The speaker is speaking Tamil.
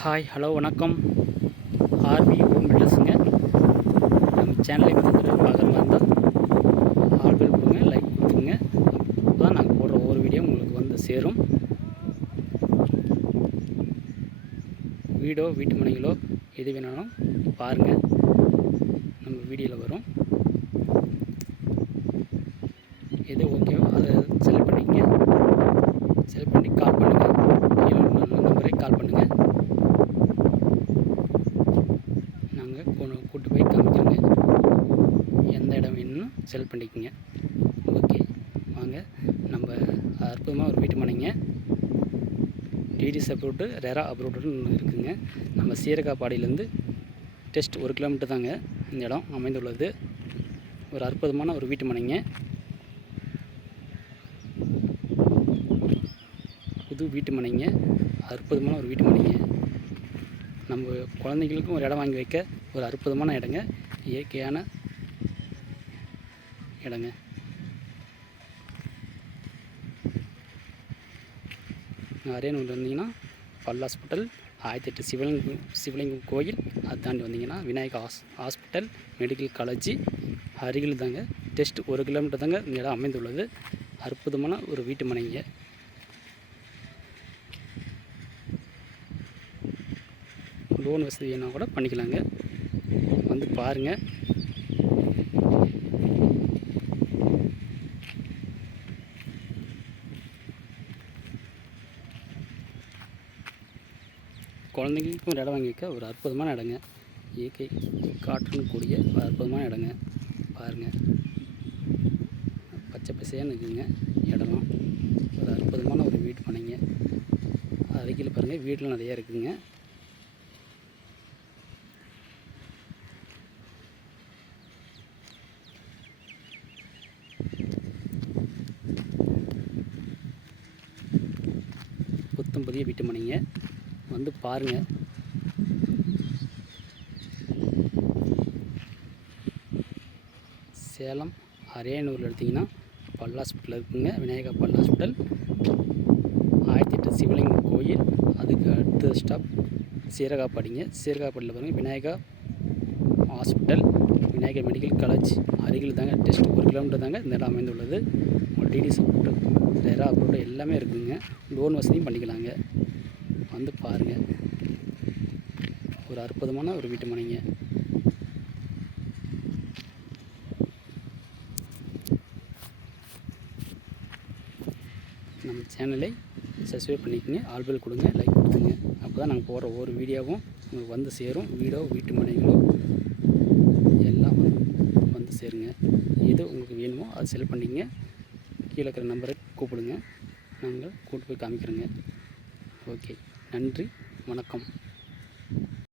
ஹாய் ஹலோ வணக்கம். ஆர்மி ஹோம் பில்டர்ஸுங்க நம்ம சேனலை பார்த்துட்டு பார்க்குற மாதிரி இருந்தால் ஆர்டர் கொடுங்க லைக் கொடுத்துங்க அப்போ தான் நாங்கள் போடுற ஒவ்வொரு வீடியோ உங்களுக்கு வந்து சேரும். வீடோ வீட்டு மனைகளோ எது வேணாலும் பாருங்கள் நம்ம வீடியோவில் வரும். எது செல் பண்ணிக்கோங்க. ஓகே. வாங்க. நம்ம அற்புதமாக ஒரு வீட்டு மனைங்க. டிடிஸ் அப்ரூவ்டு ரெரா அப்ரூவ்டுன்னு இருக்குங்க. நம்ம சீரகாப்பாடியிலேருந்து டெஸ்ட் ஒரு கிலோமீட்டர் தாங்க இந்த இடம் அமைந்துள்ளது. ஒரு அற்புதமான ஒரு வீட்டு மனைங்க. புது வீட்டு மனைங்க. அற்புதமான ஒரு வீட்டு மனைங்க. நம்ம குழந்தைங்களுக்கும் ஒரு இடம் வாங்கி வைக்க ஒரு அற்புதமான இடங்க. இயற்கையான இடங்க அரியனூர் வந்தீங்கன்னா பல் ஹாஸ்பிட்டல் ஆயிரத்தி எட்டு சிவலிங்கம் சிவலிங்கம் கோயில் அது தாண்டி வந்தீங்கன்னா Vinayaka hos hospital medical college அருகில் தாங்க ஜஸ்ட் ஒரு கிலோமீட்டர் தாங்க இந்த இடம் அமைந்துள்ளது. அற்புதமான ஒரு வீட்டு மனைங்க லோன் வசதி வேணால் கூட பண்ணிக்கலாங்க. வந்து பாருங்கள் குழந்தைங்களுக்கும் ஒரு இடம் வாங்கிக்க ஒரு அற்புதமான இடங்க. இயற்கை காற்றுன்னு கூடிய ஒரு அற்புதமான இடங்க. பாருங்கள் பச்சை பசையாக இருக்குங்க இடம்லாம். ஒரு அற்புதமான ஒரு வீட்டு பண்ணிங்க அருகில் பாருங்கள் வீடெலாம் நிறையா இருக்குதுங்க. புத்தம் புதிய வீட்டு மனைங்க. வந்து பாருங்கள் சேலம் அரியனூரில் எடுத்திங்கன்னா பல்லா ஹாஸ்பிட்டல் இருக்குங்க. விநாயகா பல்லா ஹாஸ்பிட்டல். ஆயிரத்தி எட்டு சிவலிங்கம் கோயில். அதுக்கு அடுத்த ஸ்டாப் சீரகாப்பாடிங்க. சீரகாப்பாடியில் பாருங்கள் Vinayaka hospital. Vinayagar medical college அருகில் தாங்க டெஸ்ட் ஒரு கிலோமீட்டர் தாங்க இந்த இடம் அமைந்துள்ளது. உங்களுக்கு டிடி சப்போர்ட்டு ரெரா அப்ரூவ்டு எல்லாமே இருக்குதுங்க லோன் வசதியும் பண்ணிக்கலாங்க. வந்து பாருங்கள் ஒரு அற்புதமான ஒரு வீட்டு மனைங்க. நம்ம சேனலை சப்ஸ்கிரைப் பண்ணிக்கோங்க ஆல்பெல் கொடுங்க லைக் கொடுத்துங்க அப்போ தான் நாங்கள் போடுற ஒவ்வொரு வீடியோவும் உங்களுக்கு வந்து சேரும். வீடோ வீட்டு மனைகளோ எல்லாம் வந்து சேருங்க. எது உங்களுக்கு வேணுமோ அதை செலக்ட் பண்ணிக்கங்க. கீழே இருக்கிற நம்பரை கூப்பிடுங்க. நாங்கள் கூப்பிட்டு போய் காமிக்கிறோங்க. ஓகே நன்றி வணக்கம்.